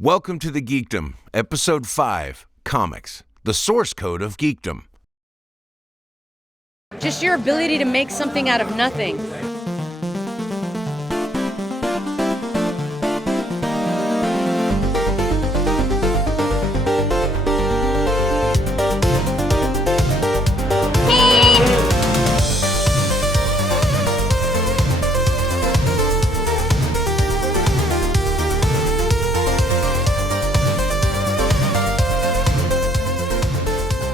Welcome to the Geekdom, Episode 5, Comics, the source code of geekdom. Just your ability to make something out of nothing.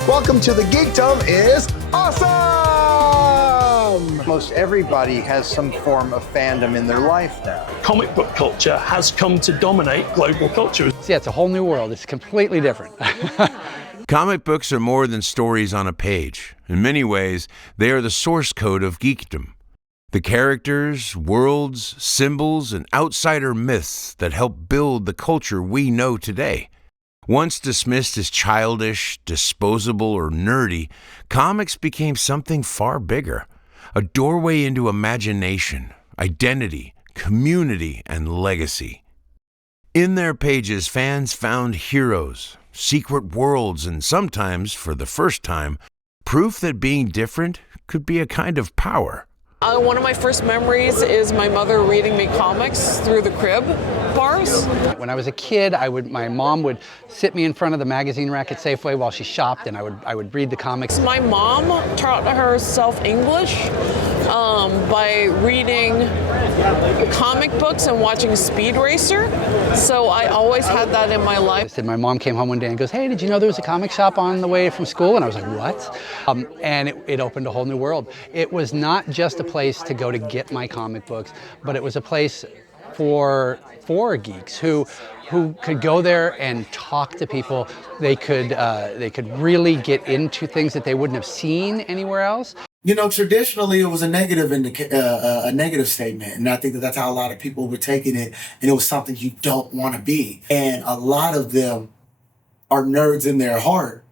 Welcome to the Geekdom is awesome! Most everybody has some form of fandom in their life now. Comic book culture has come to dominate global culture. Yeah, it's a whole new world. It's completely different. Comic books are more than stories on a page. In many ways, they are the source code of geekdom. The characters, worlds, symbols, and outsider myths that help build the culture we know today. Once dismissed as childish, disposable, or nerdy, comics became something far bigger. A doorway into imagination, identity, community, and legacy. In their pages, fans found heroes, secret worlds, and sometimes, for the first time, proof that being different could be a kind of power. One of my first memories is my mother reading me comics through the crib bars. When I was a kid, my mom would sit me in front of the magazine rack at Safeway while she shopped, and I would read the comics. My mom taught herself English by reading comic books and watching Speed Racer. So I always had that in my life. My mom came home one day and goes, "Hey, did you know there was a comic shop on the way from school?" And I was like, "What?" And it opened a whole new world. It was not just a place to go to get my comic books, but it was a place for geeks who could go there and talk to people. They could really get into things that they wouldn't have seen anywhere else. You know, traditionally it was a negative statement, and I think that's how a lot of people were taking it, and it was something you don't want to be. And a lot of them are nerds in their heart,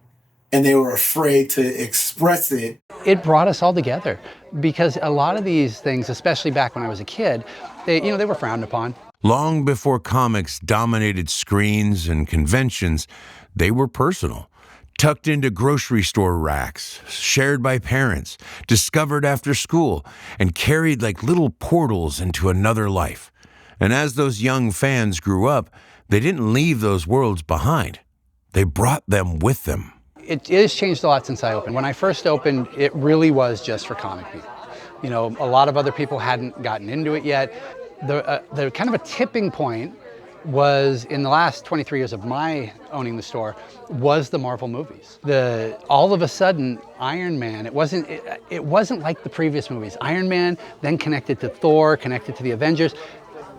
and they were afraid to express it. It brought us all together because a lot of these things, especially back when I was a kid, they were frowned upon. Long before comics dominated screens and conventions, they were personal. Tucked into grocery store racks, shared by parents, discovered after school, and carried like little portals into another life. And as those young fans grew up, they didn't leave those worlds behind. They brought them with them. It has changed a lot since I opened. When I first opened, it really was just for comic people. You know, a lot of other people hadn't gotten into it yet. The kind of a tipping point was in the last 23 years of my owning the store was the Marvel movies. All of a sudden, Iron Man, it wasn't like the previous movies. Iron Man then connected to Thor, connected to the Avengers.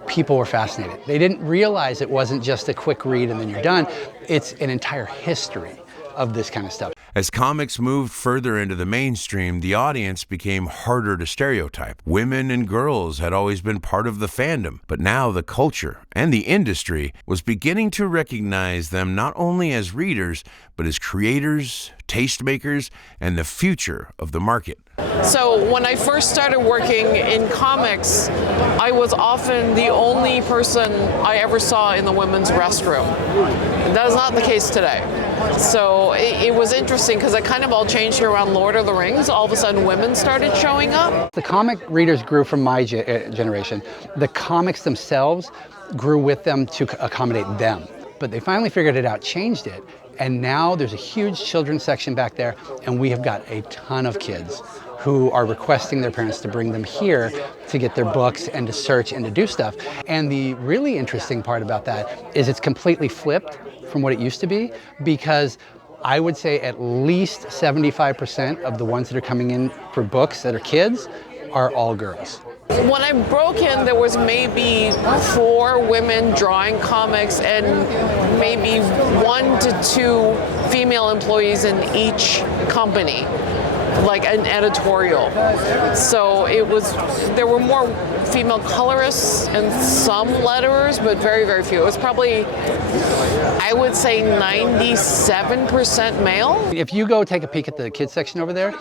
People were fascinated. They didn't realize it wasn't just a quick read and then you're done. It's an entire history of this kind of stuff. As comics moved further into the mainstream, the audience became harder to stereotype. Women and girls had always been part of the fandom, but now the culture and the industry was beginning to recognize them not only as readers, but as creators, tastemakers, and the future of the market. So when I first started working in comics, I was often the only person I ever saw in the women's restroom. That is not the case today. So it was interesting because it kind of all changed here around Lord of the Rings. All of a sudden women started showing up. The comic readers grew from my generation. The comics themselves grew with them to accommodate them. But they finally figured it out, changed it, and now there's a huge children's section back there, and we have got a ton of kids who are requesting their parents to bring them here to get their books and to search and to do stuff. And the really interesting part about that is it's completely flipped from what it used to be, because I would say at least 75% of the ones that are coming in for books that are kids are all girls. When I broke in, there was maybe 4 women drawing comics and maybe 1 to 2 female employees in each company, like an editorial. So there were more female colorists and some letterers, but very, very few. It was probably, I would say 97% male. If you go take a peek at the kids section over there,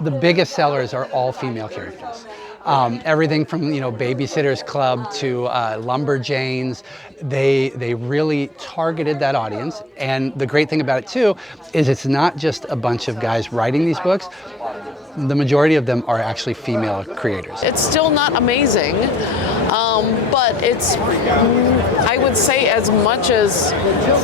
the biggest sellers are all female characters. Everything from Babysitters Club to Lumberjanes. They really targeted that audience. And the great thing about it too is it's not just a bunch of guys writing these books. The majority of them are actually female creators. It's still not amazing, but it's, I would say, as much as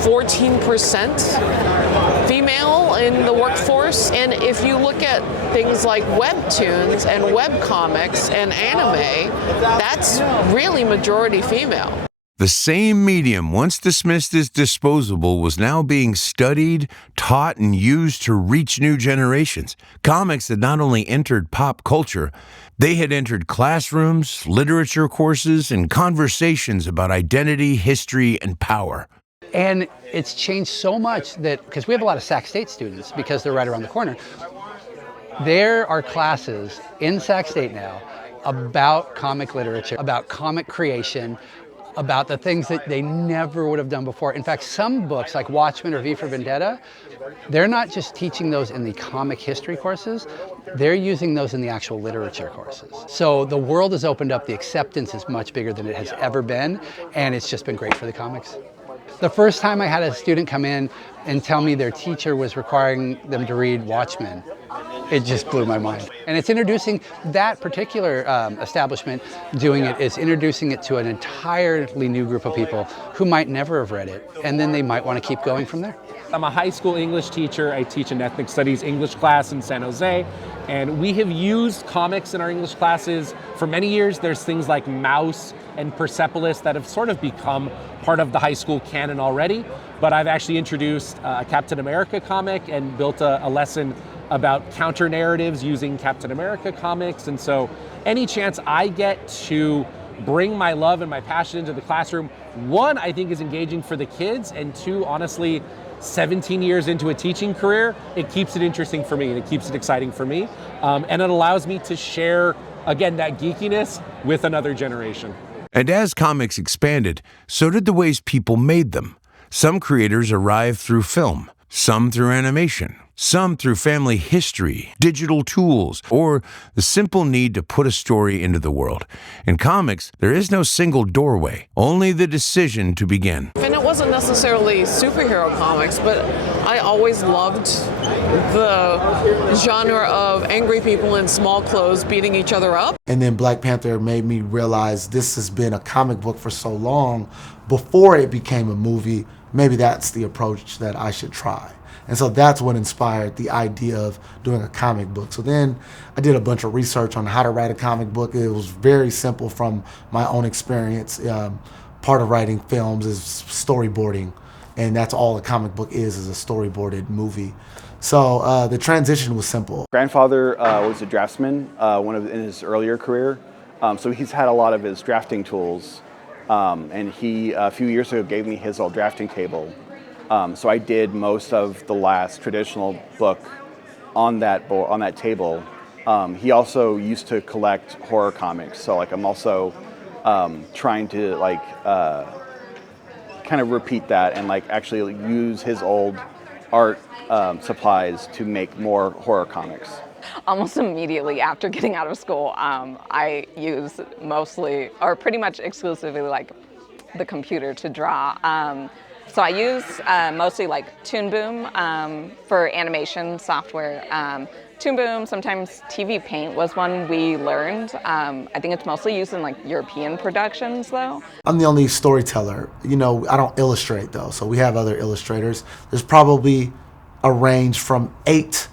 14% female in the workforce. And if you look at things like webtoons and webcomics and anime, that's really majority female. The same medium once dismissed as disposable was now being studied, taught, and used to reach new generations. Comics had not only entered pop culture, they had entered classrooms, literature courses, and conversations about identity, history, and power. And it's changed so much that, because we have a lot of Sac State students, because they're right around the corner, there are classes in Sac State now about comic literature, about comic creation, about the things that they never would have done before. In fact, some books like Watchmen or V for Vendetta, they're not just teaching those in the comic history courses, they're using those in the actual literature courses. So the world has opened up, the acceptance is much bigger than it has ever been, and it's just been great for the comics. The first time I had a student come in and tell me their teacher was requiring them to read Watchmen, it just blew my mind. And it's introducing that particular establishment, doing it is introducing it to an entirely new group of people who might never have read it, and then they might want to keep going from there. I'm a high school English teacher. I teach an ethnic studies English class in San Jose, and we have used comics in our English classes for many years. There's things like Mouse and Persepolis that have sort of become part of the high school canon already, but I've actually introduced a Captain America comic and built a lesson about counter narratives using Captain America comics. And so any chance I get to bring my love and my passion into the classroom, one, I think is engaging for the kids, and two, honestly, 17 years into a teaching career, it keeps it interesting for me and it keeps it exciting for me. And it allows me to share, again, that geekiness with another generation. And as comics expanded, so did the ways people made them. Some creators arrived through film, some through animation, some through family history, digital tools, or the simple need to put a story into the world. In comics, there is no single doorway, only the decision to begin. And it wasn't necessarily superhero comics, but I always loved the genre of angry people in small clothes beating each other up. And then Black Panther made me realize this has been a comic book for so long. Before it became a movie, maybe that's the approach that I should try. And so that's what inspired the idea of doing a comic book. So then I did a bunch of research on how to write a comic book. It was very simple from my own experience. Part of writing films is storyboarding, and that's all a comic book is a storyboarded movie. So the transition was simple. Grandfather was a draftsman in his earlier career, so he's had a lot of his drafting tools, and he a few years ago gave me his old drafting table. So I did most of the last traditional book on that table. He also used to collect horror comics, so I'm also trying to kind of repeat that and actually use his old art supplies to make more horror comics. Almost immediately after getting out of school, I use mostly, or pretty much exclusively, the computer to draw. So I use mostly Toon Boom for animation software. Toon Boom, sometimes TV Paint was one we learned. I think it's mostly used in European productions though. I'm the only storyteller. I don't illustrate though, so we have other illustrators. There's probably a range from 8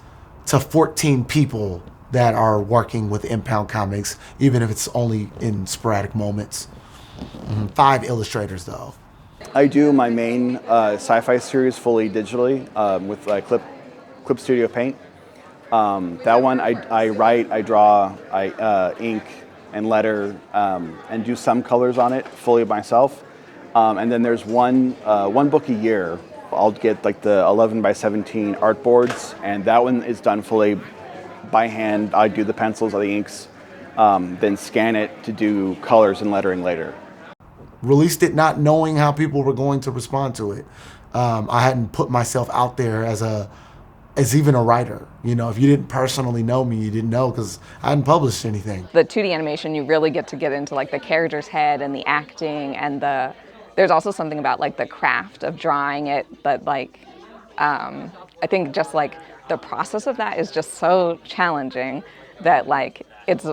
to 14 people that are working with Impound Comics, even if it's only in sporadic moments. 5 illustrators though. I do my main sci-fi series fully digitally with Clip Studio Paint. That one I write, I draw, I ink and letter and do some colors on it fully myself. And then there's one book a year. I'll get the 11 by 17 art boards, and that one is done fully by hand. I do the pencils or the inks, then scan it to do colors and lettering later. Released it not knowing how people were going to respond to it. I hadn't put myself out there as a as even a writer. You know, if you didn't personally know me, you didn't know because I hadn't published anything. The 2D animation, you really get to get into like the character's head and the acting, and there's also something about like the craft of drawing it, but like I think just like the process of that is just so challenging that like it's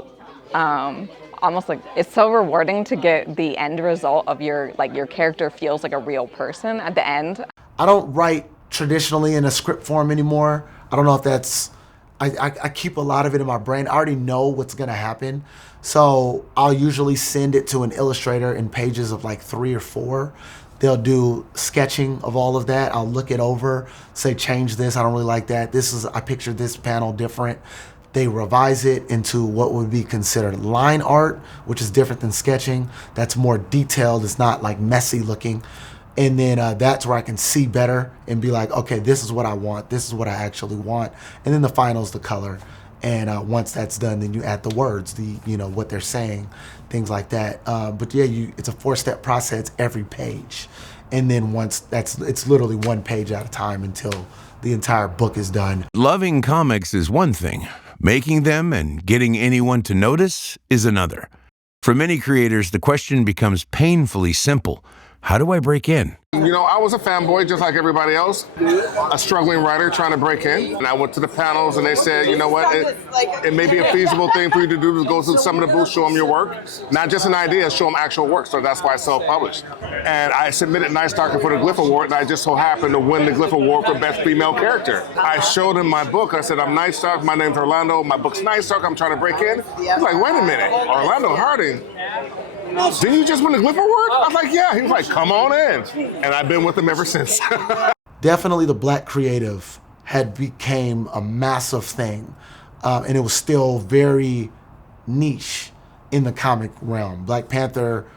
almost like it's so rewarding to get the end result of your character feels like a real person at the end. I don't write traditionally in a script form anymore. I don't know if that's, I keep a lot of it in my brain. I already know what's gonna happen. So I'll usually send it to an illustrator in pages of like 3 or 4. They'll do sketching of all of that. I'll look it over, say, change this, I don't really like that. I pictured this panel different. They revise it into what would be considered line art, which is different than sketching. That's more detailed, it's not like messy looking. And then that's where I can see better and be like, okay, this is what I want. This is what I actually want. And then the final's the color. And once that's done, then you add the words, what they're saying, things like that. But yeah, it's a 4-step process every page. And then once it's literally 1 page at a time until the entire book is done. Loving comics is one thing. Making them and getting anyone to notice is another. For many creators, the question becomes painfully simple. How do I break in? You know, I was a fanboy just like everybody else, a struggling writer trying to break in. And I went to the panels and they said, you know what, it may be a feasible thing for you to do to go to some of the booths, show them your work. Not just an idea, show them actual work. So that's why I self-published. And I submitted Nice Darker for the Glyph Award, and I just so happened to win the Glyph Award for Best Female Character. I showed him my book. I said, I'm Nice Dark, my name's Orlando, my book's Nice Dark, I'm trying to break in. He's like, wait a minute, Orlando Harding, didn't you just win the Glyph Award? I was like, yeah. He was like, come on in. And I've been with him ever since. Definitely the Black creative had became a massive thing. And it was still very niche in the comic realm. Black Panther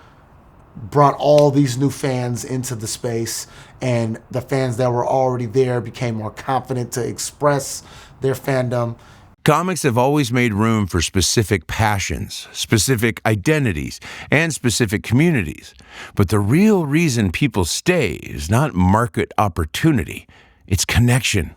brought all these new fans into the space, and the fans that were already there became more confident to express their fandom. Comics have always made room for specific passions, specific identities, and specific communities. But the real reason people stay is not market opportunity, it's connection.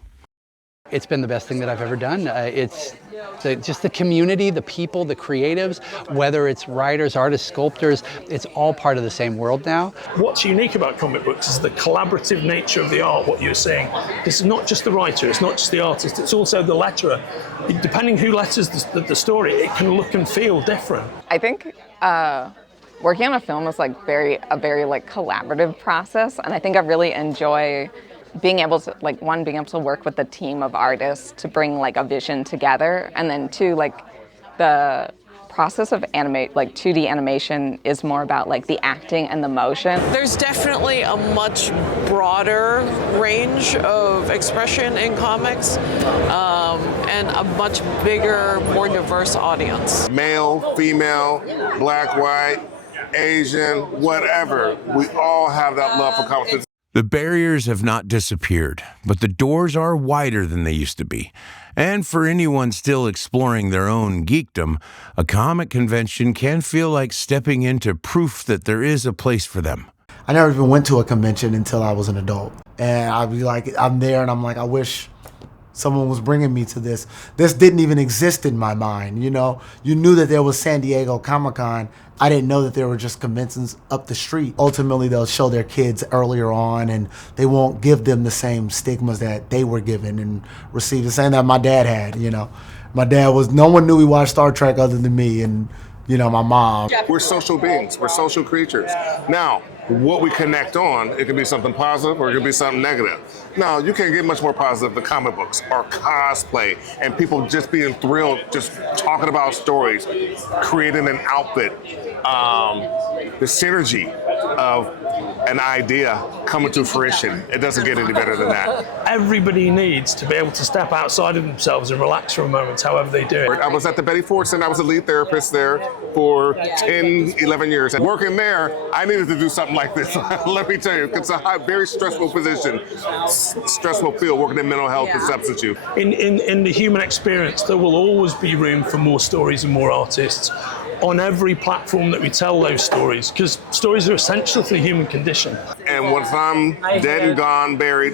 It's been the best thing that I've ever done. It's just the community, the people, the creatives, whether it's writers, artists, sculptors, it's all part of the same world now. What's unique about comic books is the collaborative nature of the art, what you're saying. It's not just the writer, it's not just the artist, it's also the letterer. Depending who letters the story, it can look and feel different. I think working on a film is like a very like collaborative process, and I think I really enjoy being able to being able to work with a team of artists to bring like a vision together, and then 2, like the process of 2D animation is more about like the acting and the motion. There's definitely a much broader range of expression in comics, and a much bigger, more diverse audience. Male, female, black, white, Asian, whatever. We all have that love for comics. The barriers have not disappeared, but the doors are wider than they used to be. And for anyone still exploring their own geekdom, a comic convention can feel like stepping into proof that there is a place for them. I never even went to a convention until I was an adult. And I'd be like, I'm there and I'm like, I wish someone was bringing me to this. This didn't even exist in my mind, you know? You knew that there was San Diego Comic-Con. I didn't know that there were just conventions up the street. Ultimately, they'll show their kids earlier on, and they won't give them the same stigmas that they were given and received. The same that my dad had, you know? My dad no one knew he watched Star Trek other than me and, you know, my mom. We're social beings, we're social creatures. Now, what we connect on, it can be something positive or it can be something negative. Now, you can't get much more positive than comic books or cosplay and people just being thrilled, just talking about stories, creating an outfit. The synergy of an idea coming to fruition. It doesn't get any better than that. Everybody needs to be able to step outside of themselves and relax for a moment, however they do it. I was at the Betty Ford Center. I was a lead therapist there for 10, 11 years. And working there, I needed to do something like this. Let me tell you, it's a very stressful position, stressful field, working in mental health and substance use. In the human experience, there will always be room for more stories and more artists on every platform that we tell those stories, because stories are essential to the human condition. And And once I'm dead and gone, buried,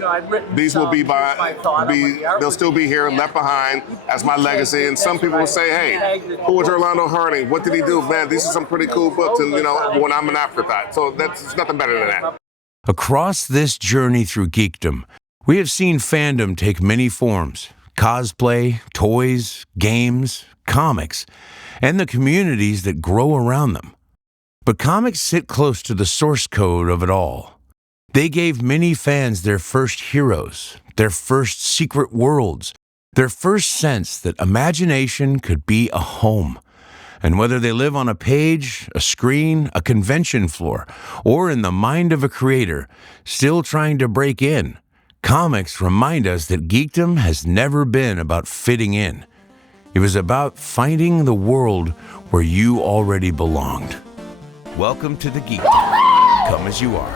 these will they'll still be here, left behind as my legacy. And some people will say, hey, who was Orlando Harding? What did he do? Man, these are some pretty cool books. And, when I'm an afterthought. So that's nothing better than that. Across this journey through geekdom, we have seen fandom take many forms: cosplay, toys, games, comics, and the communities that grow around them. But comics sit close to the source code of it all. They gave many fans their first heroes, their first secret worlds, their first sense that imagination could be a home. And whether they live on a page, a screen, a convention floor, or in the mind of a creator, still trying to break in, comics remind us that geekdom has never been about fitting in. It was about finding the world where you already belonged. Welcome to the Geekdom. Come as you are.